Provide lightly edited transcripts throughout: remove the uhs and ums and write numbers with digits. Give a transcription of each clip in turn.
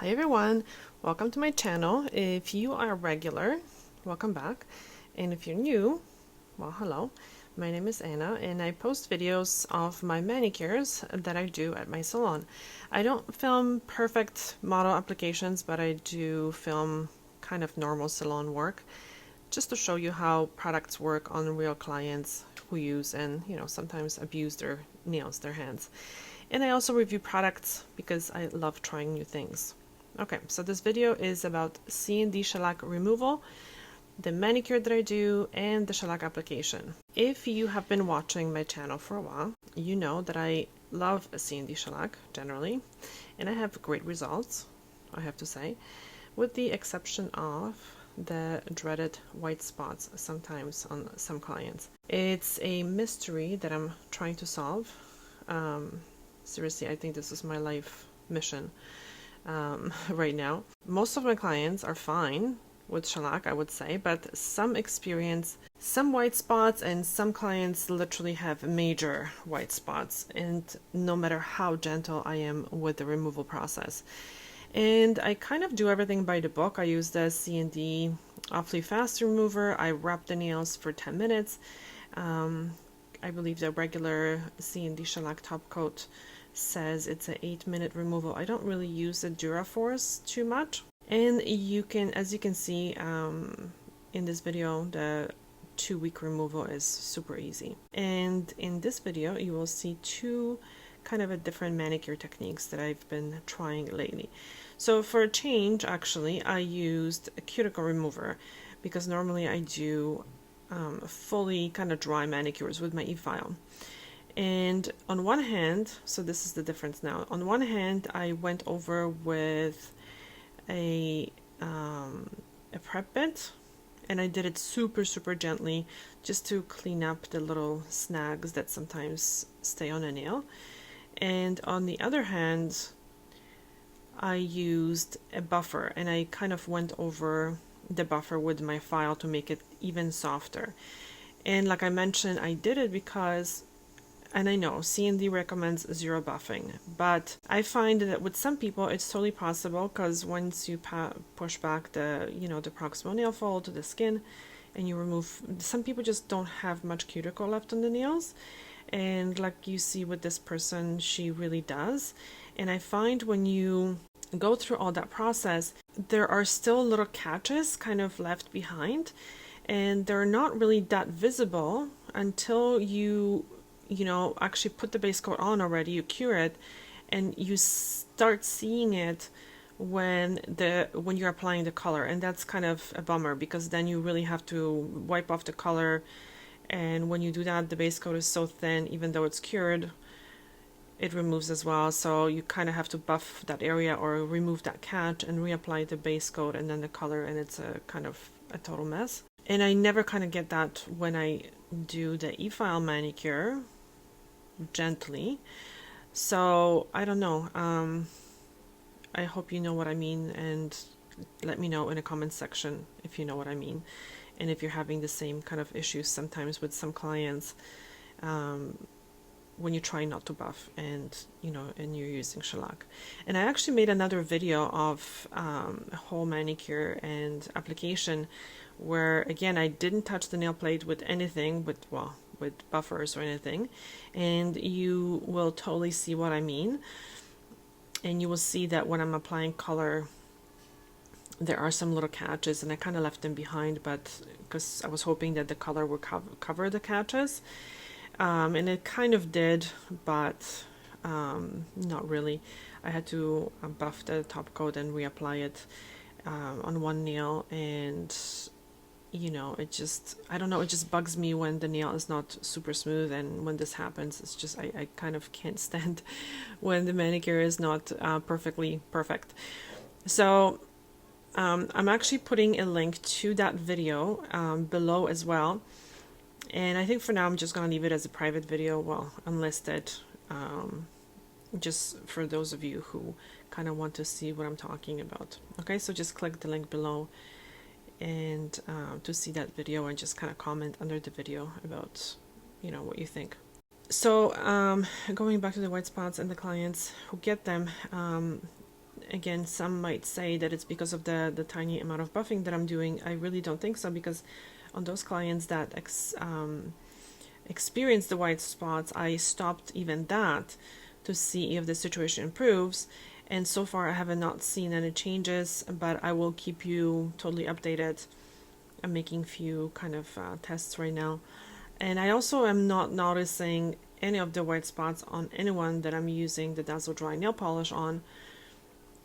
Hi everyone, welcome to my channel. If you are a regular, welcome back. And if you're new, well, hello. My name is Anna and I post videos of my manicures that I do at my salon. I don't film perfect model applications, but I do film kind of normal salon work just to show you how products work on real clients who use and, sometimes abuse their nails, their hands. And I also review products because I love trying new things. Okay, so this video is about CND Shellac removal, the manicure that I do, and the shellac application. If you have been watching my channel for a while, you know that I love CND Shellac generally, and I have great results, I have to say, with the exception of the dreaded white spots sometimes on some clients. It's a mystery that I'm trying to solve. Seriously, I think this is my life mission. Right now. Most of my clients are fine with shellac, I would say, but some experience some white spots, and some clients literally have major white spots, and no matter how gentle I am with the removal process. And I kind of do everything by the book. I use the CND Awfully Fast Remover. I wrap the nails for 10 minutes. I believe the regular CND Shellac Topcoat says it's an 8-minute removal. I don't really use the DuraForce too much. And you can, as you can see in this video, the 2-week removal is super easy. And in this video, you will see two kind of a different manicure techniques that I've been trying lately. So for a change, actually, I used a cuticle remover because normally I do fully kind of dry manicures with my EFILE. And on one hand, so this is the difference now. On one hand, I went over with a prep bit, and I did it super gently just to clean up the little snags that sometimes stay on a nail. And on the other hand, I used a buffer, and I kind of went over the buffer with my file to make it even softer. And like I mentioned, I did it because, and I know CND recommends zero buffing, but I find that with some people it's totally possible, because once you push back the the proximal nail fold to the skin and you remove, some people just don't have much cuticle left on the nails, and like you see with this person, she really does. And I find when you go through all that process, there are still little catches kind of left behind, and they're not really that visible until you actually put the base coat on already, you cure it, and you start seeing it when you're applying the color. And that's kind of a bummer, because then you really have to wipe off the color, and when you do that, the base coat is so thin, even though it's cured, it removes as well. So you kind of have to buff that area or remove that catch and reapply the base coat and then the color, and it's a kind of a total mess. And I never kind of get that when I do the EFILE manicure gently. So I don't know. I hope you know what I mean, and let me know in the comment section if you know what I mean, and if you're having the same kind of issues sometimes with some clients when you try not to buff and and you're using shellac. And I actually made another video of a whole manicure and application where, again, I didn't touch the nail plate with anything, with buffers or anything, and you will totally see what I mean. And you will see that when I'm applying color, there are some little catches, and I kind of left them behind, but because I was hoping that the color would cover the catches. And it kind of did, but not really. I had to buff the top coat and reapply it on one nail, and it just, I don't know, it just bugs me when the nail is not super smooth, and when this happens, it's just, I kind of can't stand when the manicure is not perfectly perfect. So I'm actually putting a link to that video below as well. And I think for now I'm just going to leave it as a private video, well, unlisted, just for those of you who kind of want to see what I'm talking about. Okay, so just click the link below and to see that video, and just kind of comment under the video about what you think. So going back to the white spots and the clients who get them, again, some might say that it's because of the tiny amount of buffing that I'm doing. I really don't think so, because on those clients that experience the white spots, I stopped even that to see if the situation improves, and so far I have not seen any changes, but I will keep you totally updated. I'm making few kind of tests right now, and I also am not noticing any of the white spots on anyone that I'm using the Dazzle Dry nail polish on.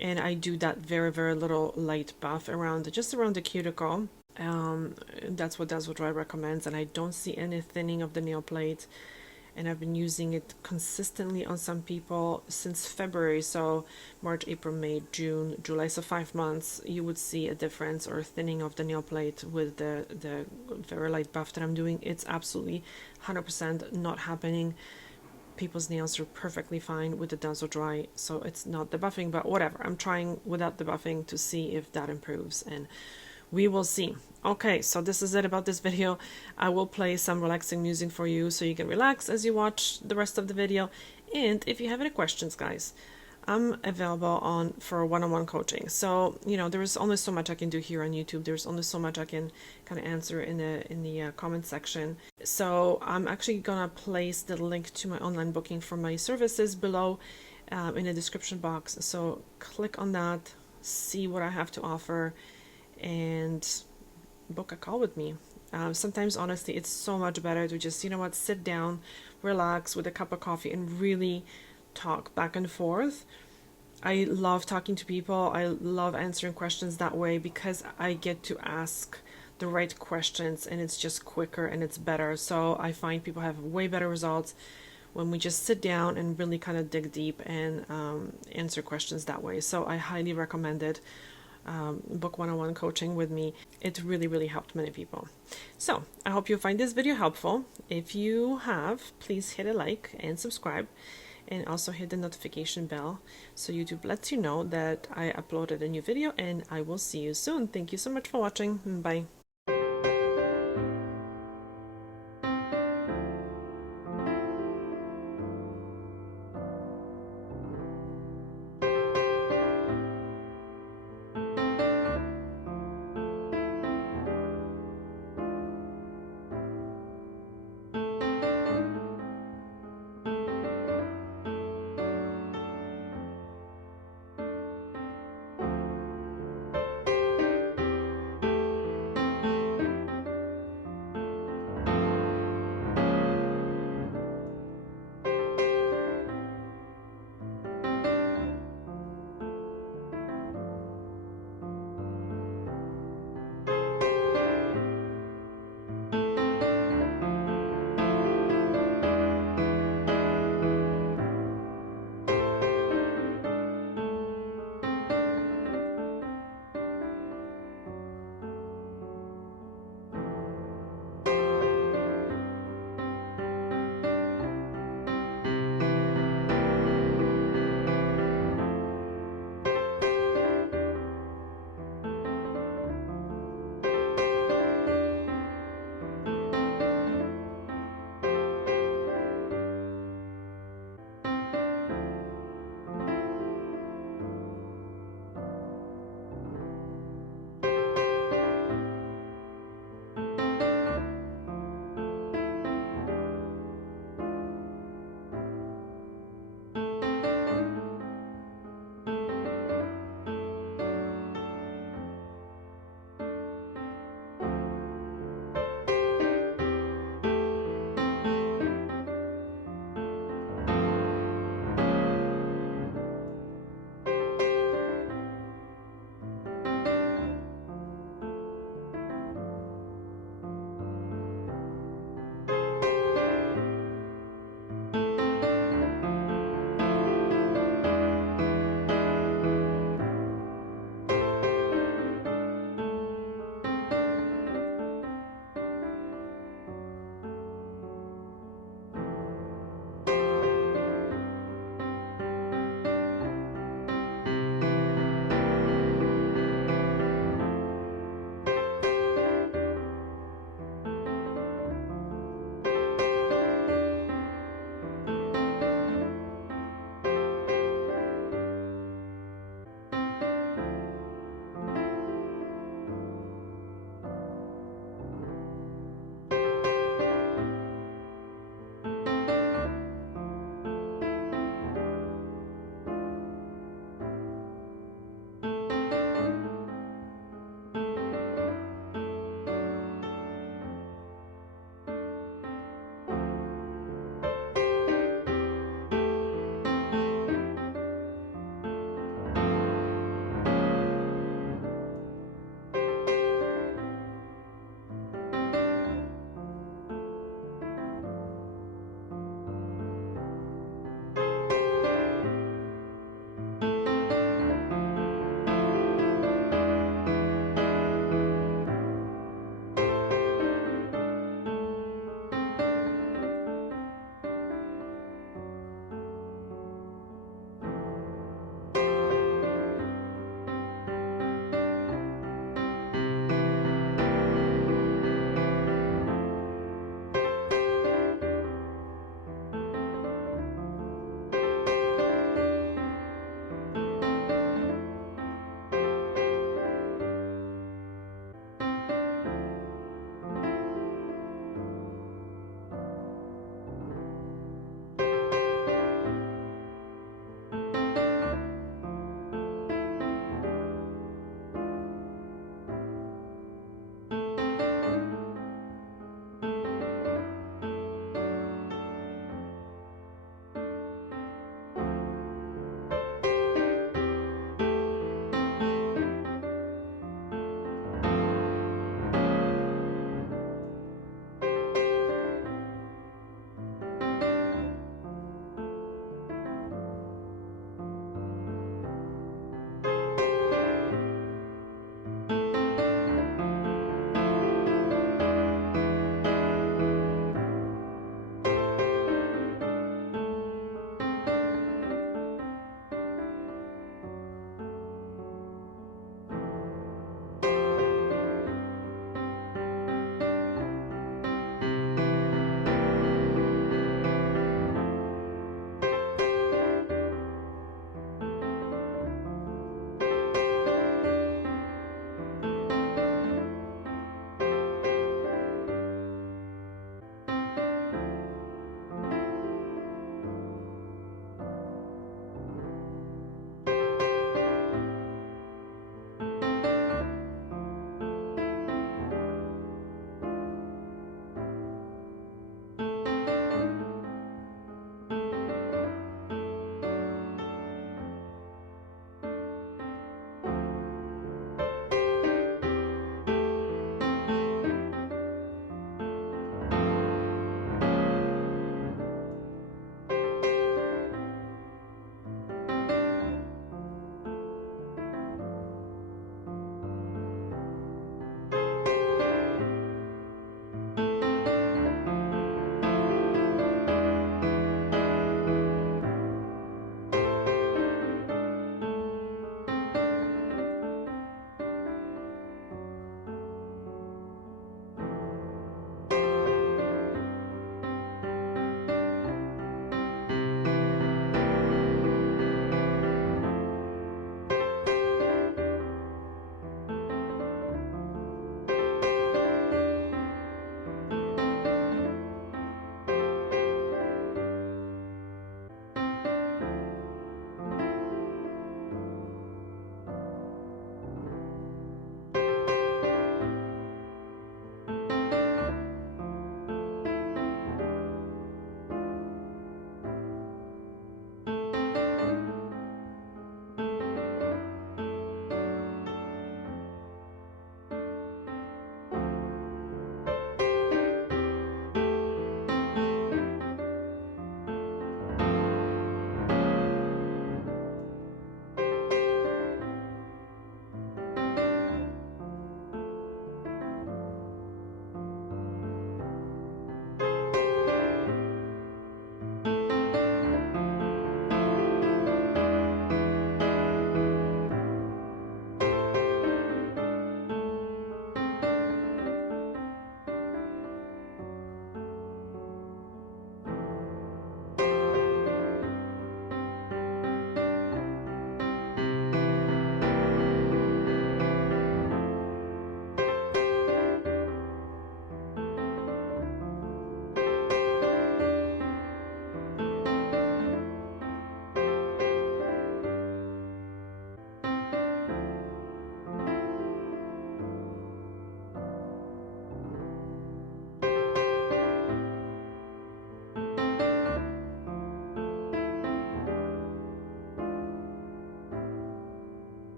And I do that very little light buff around, just around the cuticle. That's what Dazzle Dry recommends, and I don't see any thinning of the nail plate. And I've been using it consistently on some people since February, so March, April, May, June, July, so 5 months. You would see a difference or thinning of the nail plate with the very light buff that I'm doing. It's absolutely 100% not happening. People's nails are perfectly fine with the Dazzle Dry, so it's not the buffing, but whatever. I'm trying without the buffing to see if that improves, and we will see. Okay, so this is it about this video. I will play some relaxing music for you so you can relax as you watch the rest of the video. And if you have any questions, guys, I'm available for one-on-one coaching. So, you know, there's only so much I can do here on YouTube. There's only so much I can kind of answer in the comment section. So I'm actually gonna place the link to my online booking for my services below in the description box. So click on that, see what I have to offer, and book a call with me. Sometimes, honestly, it's so much better to just, you know what, sit down, relax with a cup of coffee, and really talk back and forth. I love talking to people. I love answering questions that way, because I get to ask the right questions, and it's just quicker and it's better. So I find people have way better results when we just sit down and really kind of dig deep and answer questions that way. So I highly recommend it. Book one-on-one coaching with me. It really helped many people. So I hope you find this video helpful. If you have, please hit a like and subscribe, and also hit the notification bell so YouTube lets you know that I uploaded a new video, and I will see you soon. Thank you so much for watching. Bye.